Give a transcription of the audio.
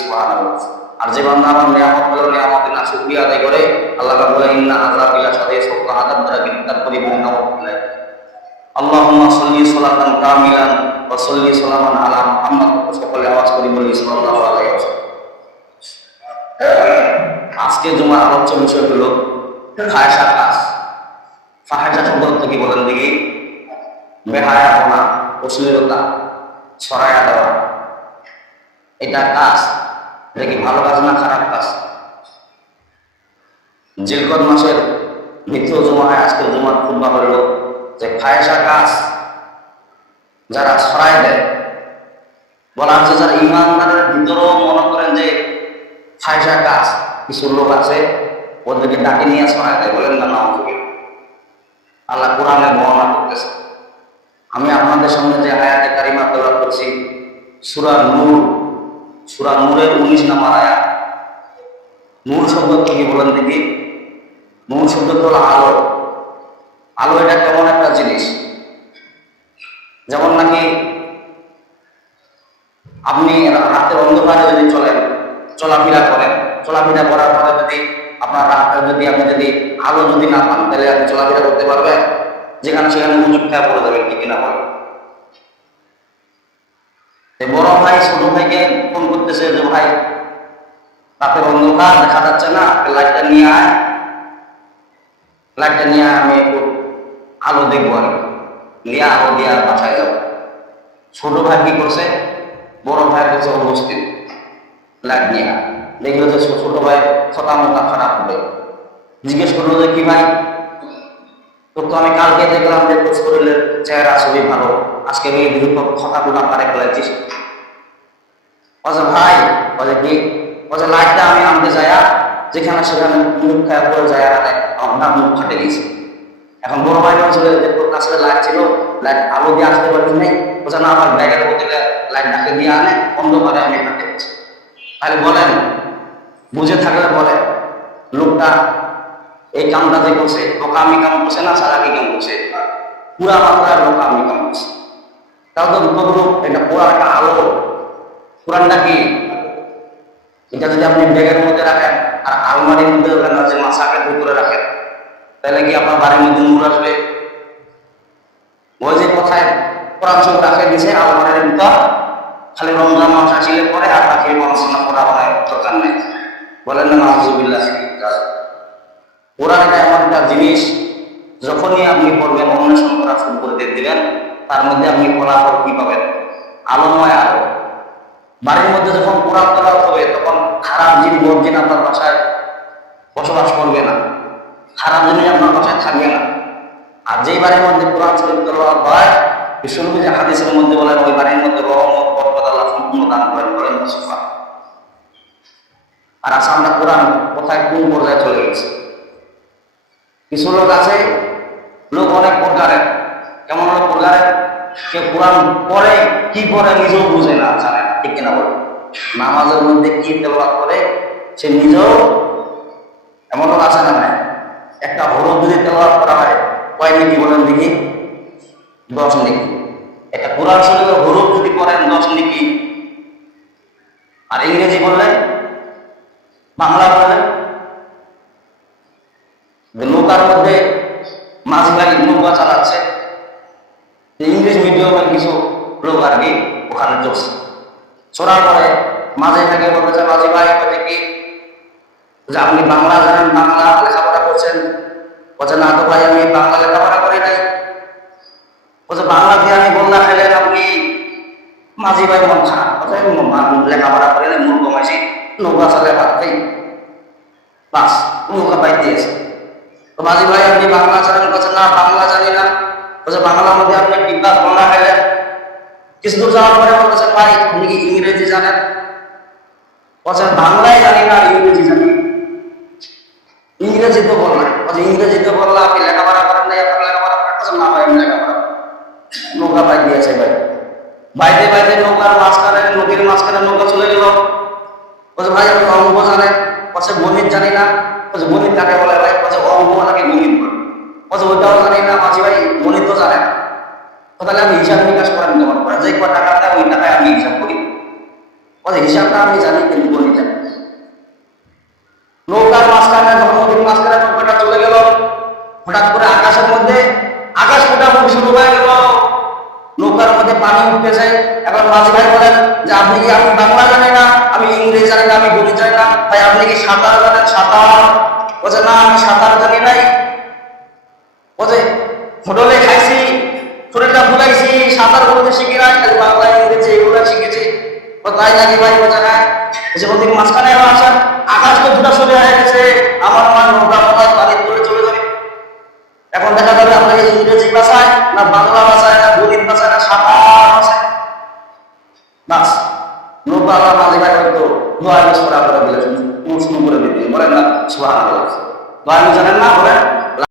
সুবহানাল্লাহ। আর যে বান্দা আমার নিয়ামত পেল, নিয়ামতের না শুকরিয়া আদায় করে, আল্লাহ বলে ইন্না আযাবিলা শাদীদ, সত্য আযাব দ্বারা গ্রেফতার করি নাউযুবিল্লাহ। আল্লাহুম্মা সাল্লি সালাতান কামিলান ওয়া সাল্লি সালামান আলা মুহাম্মদ। সকলে আওয়াজ করে বলি সাল্লাল্লাহু আলাইহি ওয়াসাল্লাম। আজকে জুমার আলোচ্য বিষয় হলো ফাহিশা কাজ। ফাহিশা শব্দ কি বলেন দেখি? বেহায়াপনা, অশ্লীলতা ছড়ায়া দেওয়া। এটা কাজ, এটা কি ভালো কাজ না খারাপ কাজ? জিলকদ মাসের দ্বিতীয় জুমায় আজকে জুমার খুতবা হলো যে ফাহিশা কাজ যারা ছড়ায় দেয়, বলা হচ্ছে যারা ইমানদারের ভিতরেও মনে করেন যে ফাহিশা কাজ কিছু লোক আছে, ওদেরকে ডাকে নিয়ে ছড়ায় দেয়। বলেন না নাউযুবিল্লাহ। আল্লাহ কোরআনে বর্ণনা করতেছে। আমি আপনাদের সামনে যে আয়াতে কারিমা তেলাওয়াত করছি সূরা নূর, সূরা নূরের 19 নম্বর আয়াত। নূর শব্দ কি বলেন দেখি? নূর শব্দ হলো আলো। আলো এটা কেমন একটা জিনিস, যেমন নাকি আপনি রাতের অন্ধকারে যদি চলাফেরা করেন, চলাফেরা করার পরে যদি আপনার আপনি যদি আলো যদি না পান, তাহলে আপনি চলাফেরা করতে পারবেন? যেখানে সেখানে হুজুর খেয়া পড়ে যাবেন, ঠিক কিনা বলেন? বড় ভাই ছোট ভাইকে ফোন করতেছে যে ভাই রাতের অন্ধকার দেখা যাচ্ছে না, লাইটটা নিয়ে আয়, লাইটটা নিয়ে আয়, আমি একটু আলো দেখবো। আর নিয়ে আলো দিয়ে বাসায় যাবো। ছোট ভাই কি করছে? বড় ভাইয়ের কাছে উপস্থিত, লাইট নিয়ে দেখলো যে ছোট ভাই ছটা মোটা খারাপ হবে। জিজ্ঞেস করলো যে কি ভাই, তো আমি কালকে দেখলাম যে তোর শরীরের চেহারা ছবি ভালো, আজকে এই দ্রুত কথাগুলো পারে ফেলাইছিস। ভাই বলে কি? লাইটটা আমি আনতে যায়া যেখানে সেখানে মুখ খায়া পড়ে যায়, আমার মুখ ফাটে গেছে। এখন বড় ভাই বলছিল যে তোর কাছে লাইট ছিল, লাইট আলো দিয়ে আসতে পারিস নাই। না, আমার ব্যাগের মধ্যে লাইট ডাকে দিয়ে আনে, অন্ধকারে আমি হাঁটতে গেছি। তাহলে বলেন, বুঝে থাকলে বলেন লোকটা এই কামটা যে করছে, লোকামি কাম করছে না সারাকি কাম করছে? পুরা মাত্রায় লোকামি কাম করছে। তাহলে তো এটা পুরা একটা আলো। কোরআনটা কি? এটা যদি আপনি ব্যাগের মধ্যে রাখেন আর আলমারির মধ্যে যে মাছাকের ভিতরে রাখেন, তাহলে কি আপনার বাড়ির মধ্যে নূর আসবে? ওই যে কোথায় কোরআন সব রাখে দিয়েছে আলমারির ভিতর, খালি রমজান মাস আসিলে পরে আর বাকি পড়াশোনা করা হয় দরকার নেই। বলেন না নাউযুবিল্লাহ। কোরআন এটা এমন একটা জিনিস, যখনই আপনি পড়বেন অন্বেষণ করা শুরু করে দিবেন, তার মধ্যে আপনি ফলাফল কি পাবেন? আলোময় আলো। বাড়ির মধ্যে যখন কোরআন তেলাওয়াত হবে, তখন খারাপ জিন বর্জিন আপনার বাসায় বসবাস করবে না, খারাপ জিনিস আপনার বাসায় থাকবে না। আর যেই বাড়ির মধ্যে কোরআন শরীফ তেলাওয়াত হয়, বিশ্বনবী যে হাদিসের মধ্যে বলেন ওই বাড়ির মধ্যে রহমত বরকত আল্লাহ সম্পূর্ণ দান করেন। বলেন সুবহানাল্লাহ। আর আচ্ছা, আমরা কোরআন কোথায় কোন পর্যায়ে চলে গেছে? কিছু লোক আছে, লোক অনেক প্রকারের। কেমন অনেক প্রকারের? কেউ কোরআন পড়ে, কি পড়ে নিজেও বুঝে না, জানে না, ঠিক কিনা বলে? নামাজের মধ্যে কি তেলাওয়াত করে সে নিজেও, এমন লোক আছে না? নাই? একটা হরফ যদি তেলাওয়াত করা হয়, কয় নেকি বলেন দেখি? 10 নেকি। একটা কোরআন শরীফের হরফ যদি করেন 10 নেকি। আর ইংরেজি বললেন, বাংলা বললেন, নৌকার মধ্যে মাঝি ভাই নৌকা চালাচ্ছে, ইংলিশ মিডিয়ামের কিছু লোক আর কি ওখানে চলছে। চড়ার পরে মাঝে থেকে বলতেছে, মাঝি ভাই বলে কি যে আপনি বাংলা জানেন, বাংলা লেখাপড়া করছেন? বলছে না তো ভাই, আমি বাংলা লেখাপড়া করি নাই। বলছে বাংলা দিয়ে আমি বন্যা খেলেন আপনি? মাঝি ভাই মন খারাপ, লেখাপড়া করে নাই, মূর্খ মাসি, নৌকা চালে ভাত খাই, বাস নৌকা পাই দিয়েছে। তো মাঝি ভাই আপনি বাংলা জানেন? বলছে না বাংলা জানি না। বলছে বাংলার মধ্যে আপনি ডিব্বা বন্যা খেলেন? কিছু দূর যাওয়ার পরে বলছে ভাই আপনি কি ইংরেজি জানেন? বলছে বাংলায় জানি না, ইংরেজি জানি। ইংরেজি তো বল নাই। বলছে ইংরেজি তো বললা, আপনি লেখাপড়া করেন নাই, আপনার লেখাপড়া করতেছেন না? ভাই আমি লেখাপড়া। নৌকা পাই দিয়েছে ভাই। বাইতে বাইতে নৌকার মাঝখানে, নদীর মাঝখানে নৌকা চলে গেল। বলছে ভাই আপনি অঙ্ক জানেন? বলছে গণিত জানি না। বলছে গণিত কাকে বলে ভাই? বলছে অঙ্ক নাকি গণিত বলে। বলছে ওইটাও জানি না। মাঝি ভাই গণিত তো জানেন, তাহলে আমি হিসাব নিকাশ করেন কেমন? যে ক টাকা দেয় ওই টাকায় আমি হিসাব করি। ওদের হিসাবটা আমি জানি কিন্তু বলি জানি। নৌকার মাঝখানে যখন নদীর মাঝখানে নৌকাটা চলে গেল, হঠাৎ করে আকাশের মধ্যে আকাশ মোটামুটি শুরু হয়ে গেল, নৌকার মধ্যে পানি উঠতেছে। এখন মাঝি ভাই বলেন যে আপনি কি, আমি বাংলা জানি না, আমি ইংরেজি জানি না, আমি গণিত জানি না, ভাই আপনি কি সাঁতার জানেন? সাঁতার? বলছে না আমি সাঁতার জানি নাই। বলছে হোটেলে খাইছি, শরীরটা ভুলাইছি, সাঁতার বলতে শিখি নাই, বাংলা ইংরেজি এগুলো শিখেছি। তাই নাকি ভাই? বলছে হ্যাঁ। বলছে ওদিকে মাঝখানে এখন আসেন, আকাশ তো দুটা সরে হয়ে গেছে, আমার মা নৌকা মাথায় পানি তুলে চলে যাবে। এখন দেখা যাবে আপনাকে ইংরেজি ভাষায় না বাংলা ভাষায় না গণিত ভাষায় না সাঁতার ভাষায়, বাস নৌকা আল্লাহ মাঝে ভাই হয়তো দোয়া মিস করে আপনারা দিলে প্রশ্ন করে দিতে বলেন না সুবহানাল্লাহ। দোয়া জানেন না বলেন